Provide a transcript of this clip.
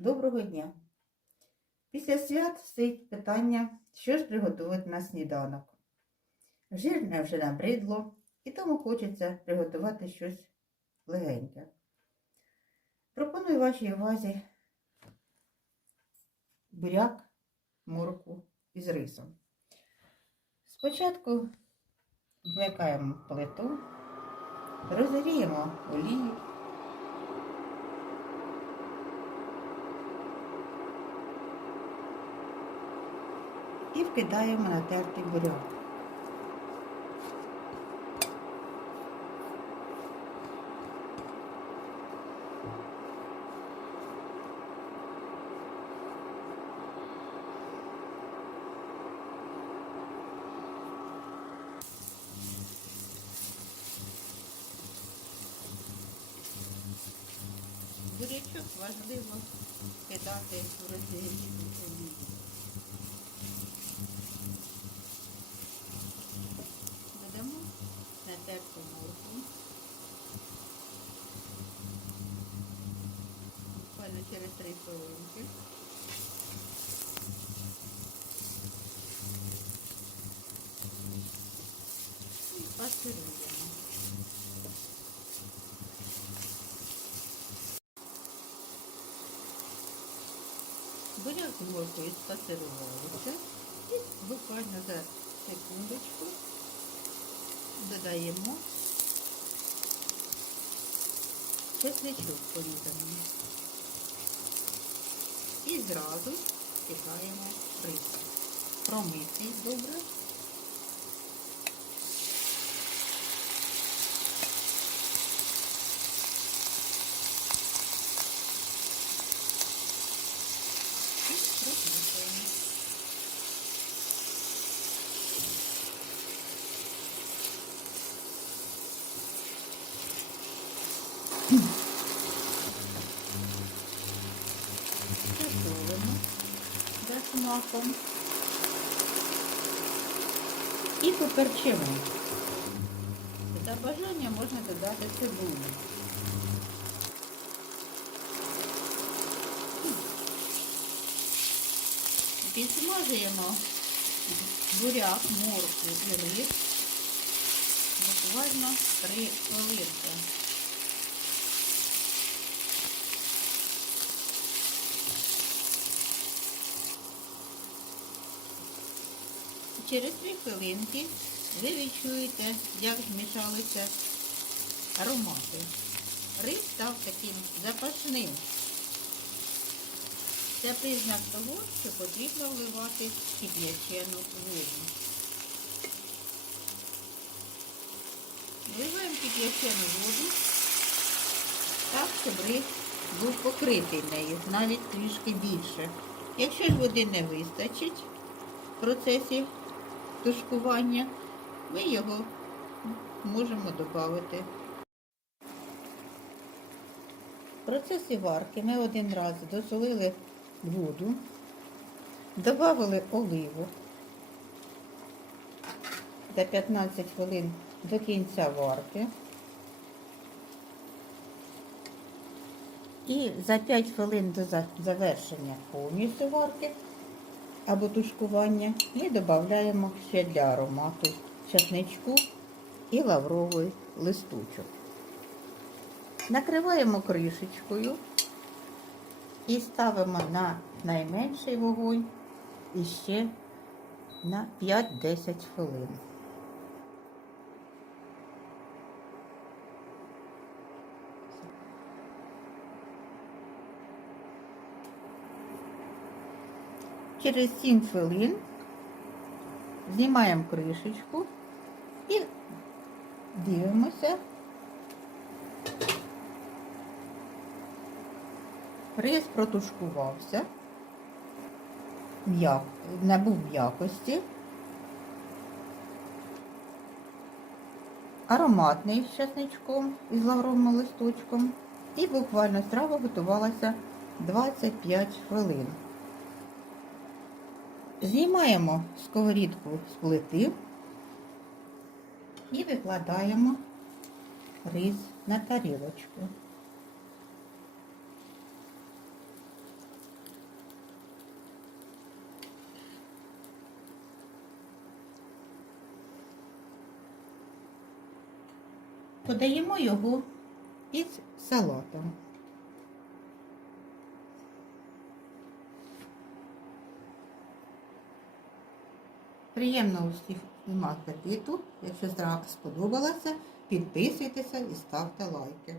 Доброго дня! Після свят стоїть питання, що ж приготувати на сніданок. Жирне вже набридло, і тому хочеться приготувати щось легеньке. Пропоную вашій увазі буряк, морку із рисом. Спочатку вмикаємо плиту, розігріємо олію. І вкидаємо натертий буряк. Бурячок важливо кидати у розігріту олію. Додамо натерту моркву. Буквально через 3 хвилинки. І пасируємо. Буряк з морквою спасирувалися. І буквально за секундочку додаємо чесничок порізаний. І зразу кидаємо рис. Промитий добре. І розмішуємо. Засолимо за смаком. І поперчимо. За бажання можна додати цибулю. Підсмажуємо буряк, моркву і рис буквально 3 хвилинки. Через 3 хвилинки ви відчуєте, як змішалися аромати. Рис став таким запашним. Це признак того, що потрібно вливати кип'ячену воду. Вливаємо кип'ячену воду так, щоб рис був покритий нею, навіть трішки більше. Якщо ж води не вистачить в процесі тушкування, ми його можемо додати. В процесі варки ми один раз досолили воду, додали оливу за 15 хвилин до кінця варки. І за 5 хвилин до завершення повністю варки або тушкування і додаємо ще для аромату часничку і лавровий листочок. Накриваємо кришечкою і ставимо на найменший вогонь і ще на 5-10 хвилин. Через 7 хвилин знімаємо кришечку і дивимося. Рис протушкувався, набув м'якості, ароматний з часничком і з лавровим листочком. І буквально страва готувалася 25 хвилин. Знімаємо сковорідку з плити і викладаємо рис на тарілочку. Подаємо його із салатом. Приємного усіх апетиту. Якщо сподобалося, підписуйтеся і ставте лайки.